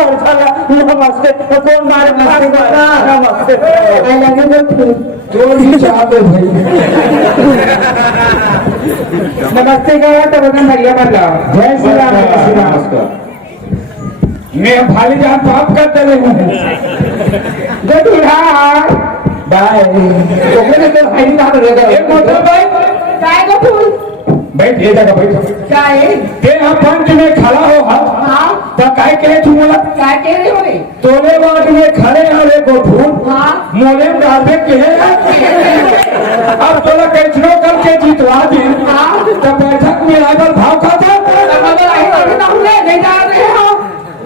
नमस्ते कौन मारे नमस्ते जो भी चाहते भाई नमस्ते का तो बदन भैया बल्ला जय श्री राम जय श्री राम। मैं भाली जहाँ पाप करते रहे बाय तो हाई ना एक मतलब भाई काय को फूल बैठ ये जगह बैठ काय ते हम पंच में खड़ा हो हां तो काय के चुमला काय के रे होए तोले बाट में खड़े हले को फूल हां मोले डाले के अब तोला कैसनो करके जितवा दी हां तो बैठक में लागल भाव खाता अब आई तो हमने नहीं जा रहे हो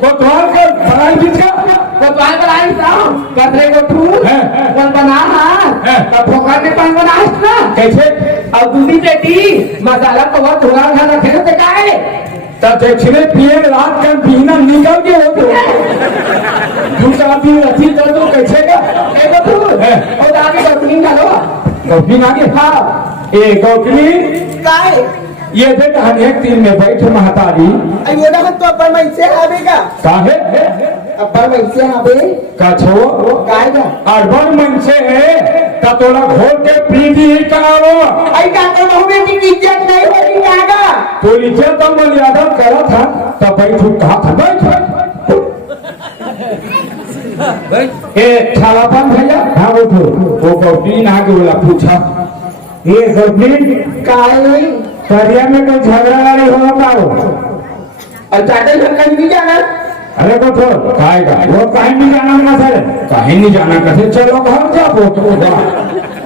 कोतवाल के बड़ाई बीच का कोतवाल बड़ाई साहब कतरे को फूल कौन बना हां तो ठोकर में कौन बना है कैसे और दूसरी बेटी मसाला तो बहुत थोड़ा सा रखे तो क्या है तब देखने पिए रात का पीना निकल के हो तो दूसरा दिन रथी कर दो कैसे का एक तो और आगे गौतमी डालो गौतमी आगे हाँ ए गौतमी काय ये देख अनेक तीन में बैठे महतारी ये ना तो अपन में से आवेगा काहे अपन में से आवे कछो काय का अरबन मन से है ततोला घोल के प्रीति ही करावो आई का तो बहु की इज्जत नहीं होती जागा तो इज्जत तो मर्यादा करा था तब बैठू कहा था बैठ ए छालापन भैया हाँ उठो वो गौतमी आगे बोला पूछा ये गौतमी काय सरिया में कोई झगड़ा वाली हो पाओ और चाटे झगड़ा नहीं जाना अरे को तो खाएगा वो कहीं नहीं जाना ना सर कहीं नहीं जाना कैसे चलो घर जा तो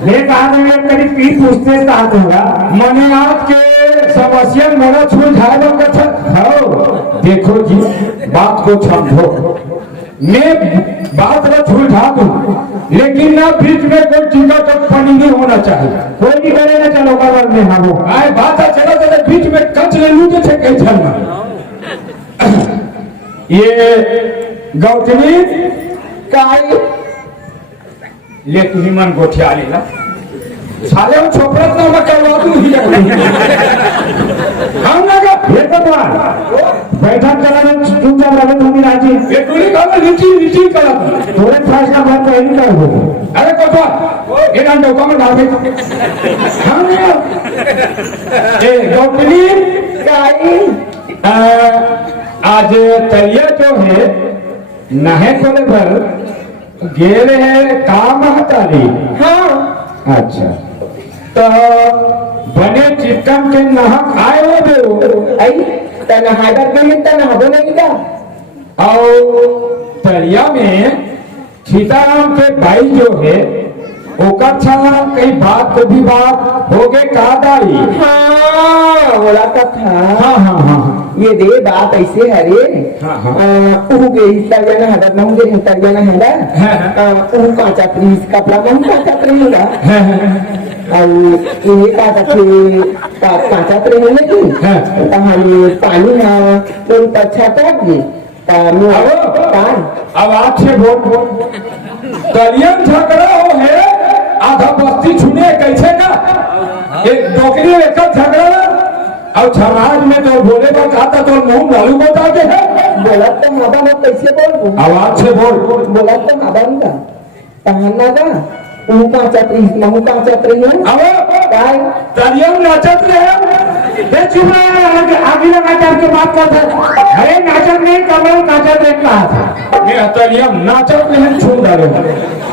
ये कहा मैंने करीब की पूछते साथ होगा मने आज के समस्या मेरा सुलझाएगा कथा हो देखो जी बात को समझो मैं बात न सुलझा दूं लेकिन ना बीच में कोई टीका तक पानी नहीं होना चाहिए कोई नहीं करेगा चलो बगल में हाँ वो आए बात है चलो चलो बीच में कच ले लूटे थे कहीं चलना ये गौतमी काय ले तुम्ही मन गोठिया आलेला साले वो छोपरत ना मैं करवा दूं ही हम लगा ये तो बैठक कराने तू जब लगे तुम्ही राजी ये तूने कहा नीची करा थोड़े फैसला बात तो नहीं कर हो अरे कोठवा ये ना डोका में डाल दे हम ए गौतमी काय आज तरिया जो है नहे कोले पर गेले है काम हताली हाँ अच्छा तो बने चिकन के नहक आए हो दे आई तना हाडर में तना हबो नहीं का और तरिया में सीताराम के भाई जो है ओकर छाना कई बात को भी बात हो गए कहा दाई हाँ बोला का था हाँ ये दे बात ऐसे है रे हाँ। ऊ के तरिया ना हडर ना मुझे तरिया ना है ऊ काचा प्लीज कपड़ा मन काचा प्लीज और ये काचा प्लीज है कि हमारी पानी है तो अच्छा कर दी अब आपसे बोल कलियन झगड़ा हो है आधा बस्ती छूने कैसे का एक डोकरी एक झगड़ा और समाज में तो बोले बात आता तो मुंह लालू बता के है बोला तो मादा में कैसे बोल आवाज से बोल बोला तो मादा का तहना का उनका चपरी नमु का चपरी है अब काय तरियम नाचत रहे बे चुप आगे लगा के बात करता अरे नाचत नहीं कमल नाचत रहे कहा था मैं तरियम नाचत नहीं छू डाले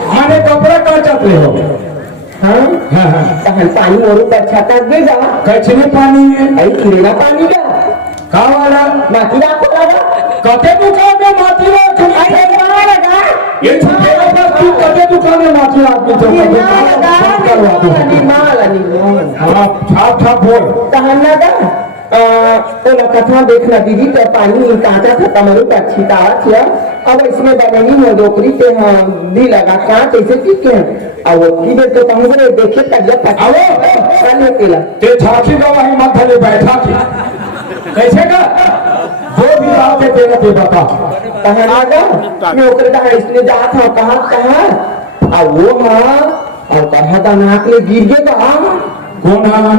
माने कपड़ा काचत रहे हो हाँ तहन पानी और ऊपर छाता देगा कचरे पानी है आई किरेला पानी का का वाला माटी राखो लगा कते दुकान में माटी राख अरे ना लगा ये छुपेगा पर तू कते दुकान में माटी राख के ये ना लगा करवा दो नहीं हां छाप बोल तहन लगा ओला कथा देखना दीदी तो पानी काटा था तमरु का छिटावा था अब इसमें बनेगी हो डोकरी के भी लगा कांच ऐसे ठीक है अब वो की तो तमरे देखे तक पता चल केला ते झांकी गवाही मत ले बैठा थी कैसे का जो भी बात है तेरा ते बता कहां आगा मैं ओकरे का इसने जा था कहां अब वो हां और कहा था नाक ले गिर गया कौन है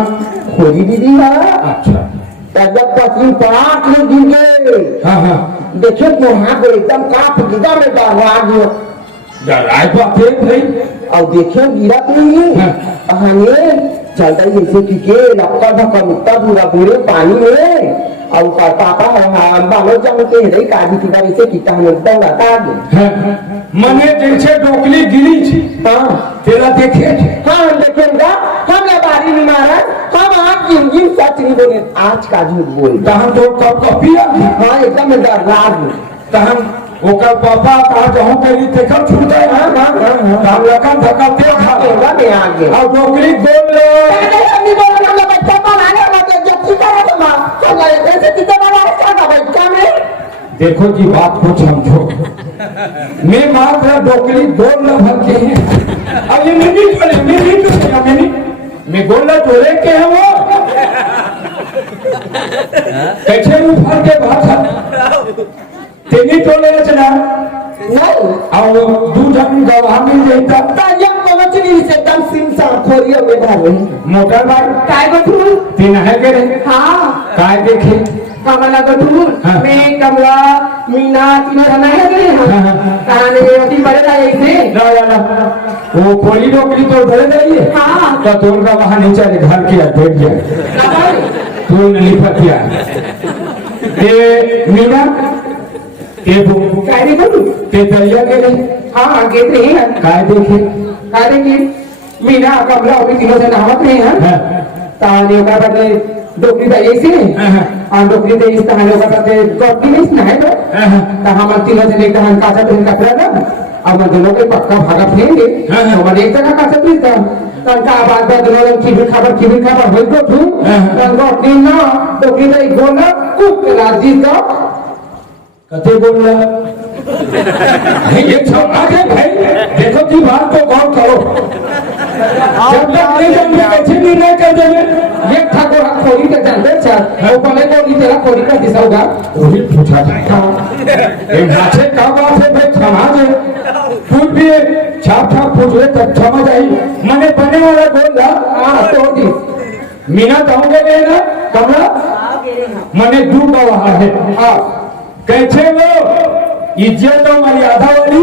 खोजी दीदी है अच्छा जब पश्चिम परात में गिर गए। हाँ हाँ देखिए तो वहाँ को एकदम कांप गिरा में डरा गया। डराए तो आप एक नहीं। और देखिए गिरा तो नहीं हाँ। हमें चलता ही ऐसे टिके लपका धक्का मुक्का पूरा पूरे पानी में और पापा हम बालो जानते हैं काजी की वजह से कितना हम एकदम रहता मने जैसे डोकली गिरी थी। हाँ तेरा देखे थे। हाँ हम देखेंगे हम या बारी नहीं मारा हम आज जिंदगी सच नहीं बोले आज का झूठ बोल हम तो कब कपिया हाँ एकदम डर हम ओकर पापा कहा जहाँ कहीं देखल छूट गए। हाँ हाँ हाँ हम लखन धक्का दे खा में आगे और डोकली गोल देखो जी बात को समझो। मैं मात्र डोकली गोल न भर के हैं। अब ये नहीं चले मैं गोल न तोड़े के है वो कैसे मुंह भर के बात तेनी टोले रचना नहीं और दूधन गवाह में देता तायम पहुंचनी से दम सिम सा खोरियो में डाले मोटर बाइक काय गठुल तीन है के रे हाँ काय देखे कमला गठुल हाँ। मैं कमला मीना तीन जना है रे कहानी होती बड़े लाए थे ना ना वो खोली डोकली तो बड़े रही है। हाँ तो तोड़ का वहां नीचे घर किया बैठ गया तू ने लिपट गया ये मीना ये काय रे गठुल ते दरिया के रे हाँ आगे थे काय देखे काय रे मीना कमला अभी तीनों जना आवत रहे हैं ताने का बदले डोकरी दे ऐसे और डोकरी दे इस तरह का बदले डोकरी नहीं है तो हम तीनों जने का हम काचा पहन का रहा अब मैं दोनों के पक्का भागा फेंगे तो मैं एक जगह काचा पहन था तन का आवाज में दोनों की खबर हो तो तू तन को अपनी ना डोकरी दे गोला कुक के राजी तो कते बोल रहा ये सब आगे भाई देखो की बात को गौर करो। जब तक नहीं जाएंगे कैसे भी नहीं कर देंगे ये ठाकुर खोरी के जानते हैं वो पहले को नहीं तेरा खोरी का दिशा होगा वही पूछा था एक नाचे का बात है भाई समाज कुछ भी छाप पूछ ले तब समझ आई मैंने बने वाला बोल रहा हाँ तो दी मीना कहूँगे ना कमला मैंने दू का वहां है हाँ कैसे वो इज्जत और मर्यादा वाली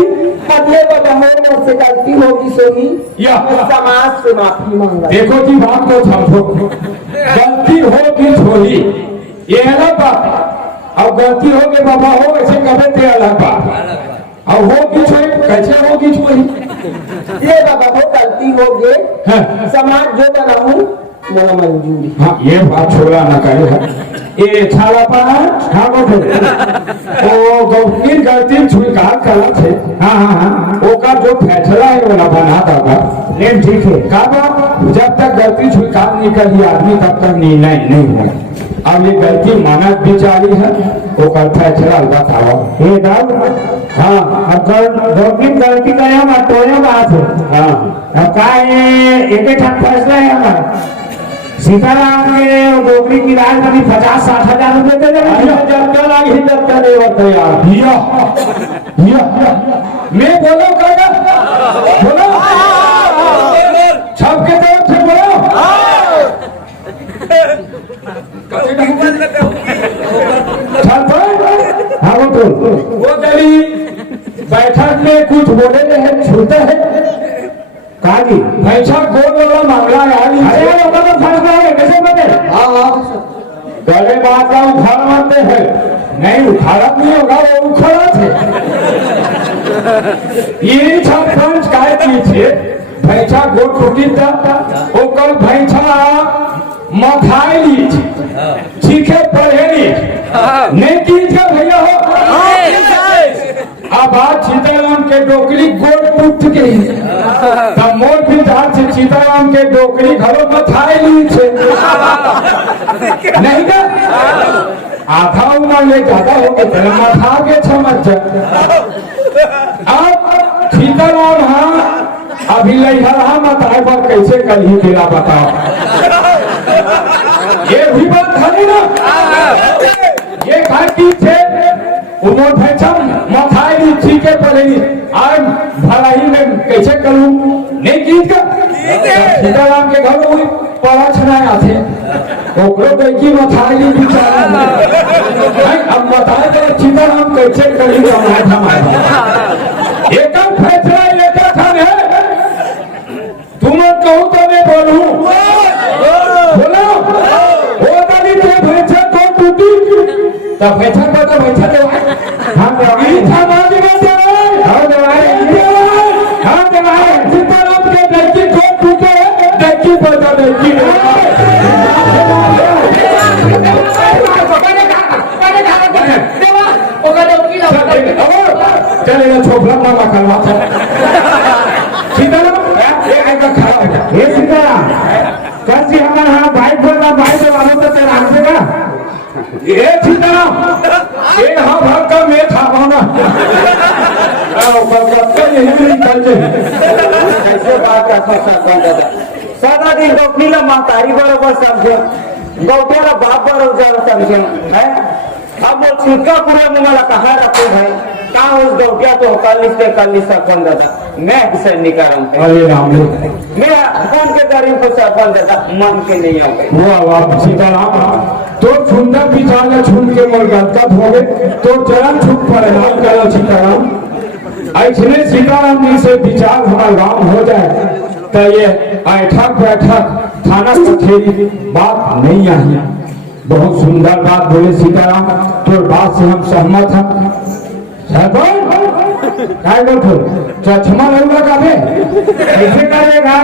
अगले बदले से गलती होगी सोनी या समाज से माफी मांगा देखो जी बात को समझो गलती होगी छोड़ी ये अलग बात अब गलती होगी बाबा हो ऐसे कभी ते अलग बात अब होगी छोड़ी कैसे होगी छोड़ी ये बाबा हो गलती हो गए समाज जो बनाऊं मेरा मंजूरी हाँ ये बात छोड़ा ना करे है ये छाला पाना हाँ बोलो वो गंभीर गलती स्वीकार करा थे हाँ हाँ हाँ वो का जो फैसला है वो ना बना देगा लेकिन ठीक है कहा जब तक गलती स्वीकार नहीं करी आदमी तब तक निर्णय नहीं हुआ अब ये गलती मानव बिचारी है वो का फैसला बताओ ये दाव हाँ अगर गलती करे हम तोड़े बात है हाँ अब का एक फैसला है हमारा सीताराम के डोकरी की राजधानी 50-60 हजार रुपए दे मैं बोलो करेगा बोलो छप के तरफ से बोलो हाँ वो गली बैठक में कुछ बोले हैं छूटे हैं काजी पैसा गोल वाला मामला है तो फंस गए कैसे बने हाँ गले बात का उखाड़ मारते हैं नहीं उखाड़ा नहीं होगा वो उखाड़ा थे ये सरपंच काय पीछे पैसा गोल टूटी था वो कल पैसा मथाई ली सीखे पढ़े ली नहीं की भैया हो अब आज सीताराम के डोकरी गोल टूट गई तब मोर भी धार से सीताराम के डोकरी घरों में थाई ली छे नहीं का आधा उमर ले ज्यादा हो गए तेरे मथा के समझ अब सीताराम हाँ अभी लहरा मत आए पर कैसे कल ही तेरा बताओ ये भी बात खाली ना ये घाटी थे उमर फैचम मथाई ठीक है पड़ेगी आज भलाई में कैसे करूं नहीं गीत का सीताराम के घर में पड़ा छनाया थे ओकरो लड़की बताई बेचारा भाई अब बताए तो चिता हम कैसे करी कमाए हमारे एक फैसला लेकर खान है तुम कहो तो मैं बोलूं बोलो वो तभी ते भैंसा को टूटी तो भैंसा को तो भैंसा देवाए हम देवाए समाज में देवाए हम देवाए सीताराम के लड़की को टूटे लड़की को तो लड़की चलेगा छोपला मामा करवा सीताराम ये सीताराम कैसी हमारे यहाँ बाइक बोलना बाइक वालों तो तेरा आंखेगा ये सीताराम ये हाँ भाग का मैं था भावना यही मेरी कल ऐसे बात का दादा सदा दिन गौकीला म्हातारी बरोबर समझो गौट्याला बाप बरोबर समझो है अब वो छुटका पूरे मुंगला कहा रखे भाई कहाँ उस गौट्या तो कल सरपंच दादा मैं किसे निकारम अरे राम मैं कौन के गरीब को सरपंच दादा मन के नहीं आ गए वाह वाह सीताराम तो सुंदर विचार छूट के मोर गलत हो गए तो चरण छूट परिणाम करो सीताराम ऐसे सीताराम जी से विचार हमारा गांव हो जाए तो ये ऐठक बैठक थाना कचेरी बात नहीं आई बहुत सुंदर बात बोले सीताराम तो बात से हम सहमत हैं काय बोलतो चष्मा लगला का बे कैसे करेगा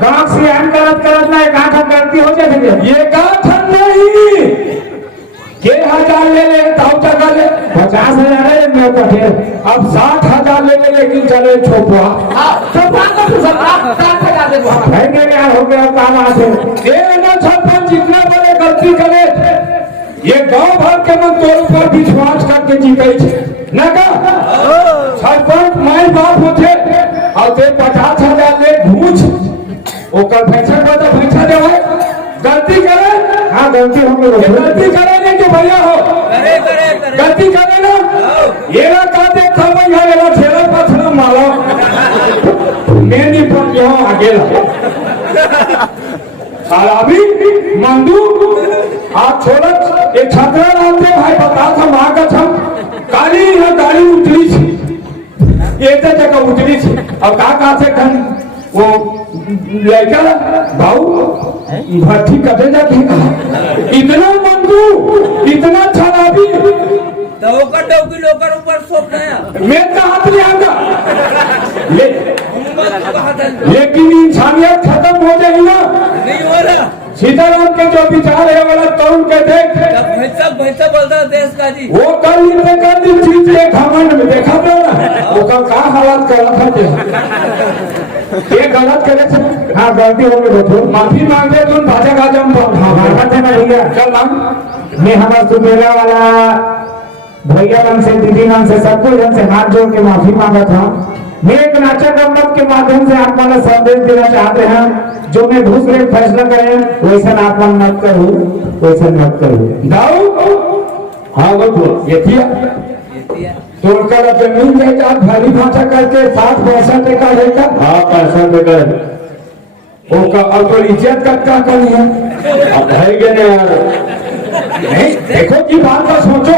गांव से हम करत नहीं कहां गलती हो जाए ये कहा नहीं के 1000 ले ताऊ टका ले 50,000 ले मैं पठे अब 60,000 ले लेकिन चले छोपवा छोपवा तो 60,000 दे भाई के यार हो गया काम आते ये ना सरपंच जितना बड़े गलती करे ये गांव भर के मन तोर ऊपर विश्वास करके जीते ना का सरपंच माई बाप होते और ते 50,000 ले घूस ओकर पैसा को तो पैसा देवे गलती करे हाँ गलती हम लोग गलती करे नहीं कि भैया हो करे गलती करे ना ये ना का देखा भैया ये ना ठेला पथरा मारो मैं नहीं पहुंच गया आगे सालाबी मंदू आप छोड़ एक छात्रा नाते भाई बता था माँ का था काली यहाँ गाड़ी उतरी थी ये जगह उतरी थी अब कहा से खन वो लड़का भाऊ भट्टी कटे जाके इतना मंदू इतना छलाबी तो ओकर डौकी लोकर ऊपर सोप नया मैं कहा नहीं आगा लेकिन इंसानियत खत्म हो जाएगी ना नहीं हो रहा सीताराम के जो विचार है वाला तरुण के देख भैंसा बोलता देश का जी वो कल कर दी चीज के घमंड में देखा था ना वो का हालात कर रहा था ये गलत करे थे हाँ गलती हो गई तो माफी मांगे तुम भाजा गाजा भैया चल मैं हमारा सुमेला वाला भैया मन से दीदी मन से सबको जन से हाथ जोड़ के माफी मांगा था मैं एक नाटक गम्मत के माध्यम से आप वाला संदेश देना चाहते हैं जो मैं घूस ले फैसला करें वैसा आप मन मत करूँ वैसा मत करूँ दाऊ हाँ बोलो ये किया तो उनका जमीन जायदाद भारी भाषा करके 60 पैसा टका लेगा हाँ पैसा देकर ओका अब तो इज्जत का करनी है अब भाई गए यार नहीं देखो की बात का सोचो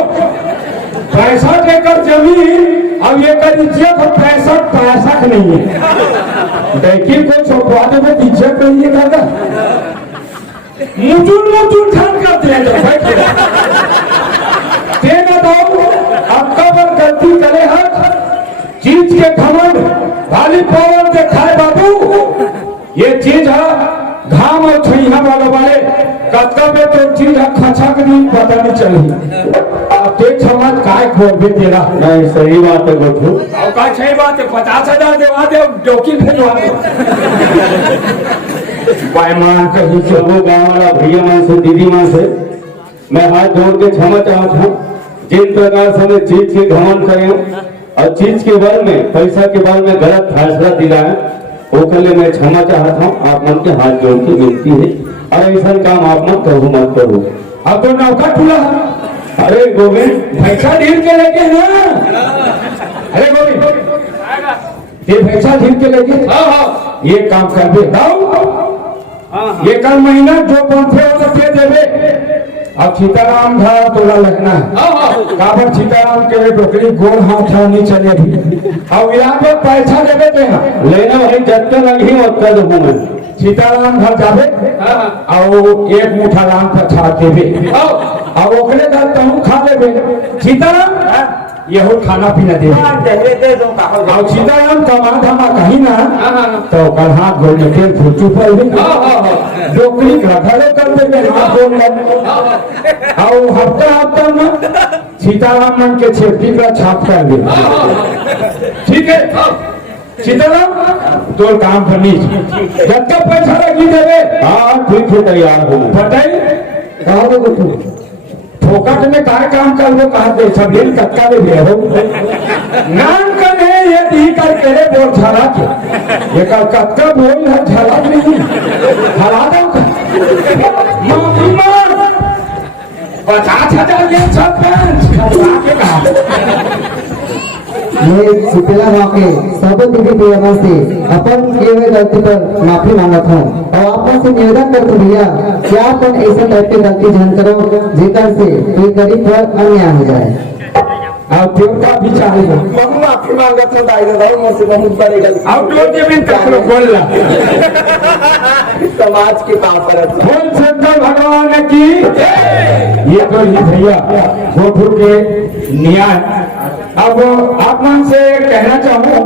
65 एकड़ जमीन अब ये कर इज्जत और 65 नहीं है देखिए को चौपा में इज्जत नहीं है दादा मुचुल ठान करते हैं आपका पर गलती करे हक चीज के घमंड भाली पावर के खाए बाबू ये चीज है घाम और छुईहा वाले कत्का पे तो चीज है खचक नहीं पता नहीं चली अब देख समझ काय खोल भी तेरा नहीं सही बात है बच्चों और का सही बात है 50,000 देवा दे डोकी भेजवा दे पैमान कहीं से वो गाँव वाला भैया मन से दीदी मन से मैं हाथ जोड़ के क्षमा चाहता हूँ जिन प्रकार से मैं चीज के घमंड करे और चीज के बारे में पैसा के बारे में गलत फैसला दिला है वो के लिए मैं क्षमा चाहता हूँ आप मन के हाथ जोड़ के विनती है और ऐसा काम आप मत करो अब तो नौका खुला है अरे गोविंद पैसा ढील के लेके ना अरे गोविंद ये पैसा ढील के लेके हाँ ये काम कर दे ये कल महीना जो पंथे हो तो के देवे अब सीताराम था तोला लगना है काबर सीताराम के टोकरी गोल हाथ था नहीं चले भी अब यहाँ पे पैसा देवे ते हैं लेना भाई जब तक लगी उतना दूँ मैं सीताराम घर जावे और एक मुठा राम का छा देवे अब ओकरे घर तहु खा लेवे सीताराम यहो खाना पीना देवे और सीताराम कमा धमा कहीं ना तो कल हाथ गोल में तेल फूचू पर भी डोकरी का घरे कर देवे हाथ गोल में और हफ्ता में सीताराम मन के छेपी का छाप कर दे ठीक है सीताराम तो काम करनी जब तक पैसा लगी देवे हाँ ठीक है तैयार हूँ बताइए कहा दो तू फोकट में काय काम कर लो कहा दे सब दिन कक्का में भी हो नाम करने ये दी कर के रे बोल झला के ये कल कक्का बोल है झला नहीं हला दो माफी मांग 50,000 ये सब के कहा ये सुपेला मौके सब दीदी प्रेरणा से अपन किए हुए गलती पर माफी मांगत हूँ और आपन से निवेदन करते भैया कि आप ऐसा टाइप की गलती जहन करो जेकर से कोई गरीब पर अन्याय हो जाए और देवता भी चाहिए हम माफी मांगत हूँ दाई दाई मुझसे बहुत बड़ी गलती और तो जमीन तक बोल समाज के पाप पर बोल शंकर भगवान की ये तो ही भैया गोठुर के न्याय अब आप मन से कहना चाहूँ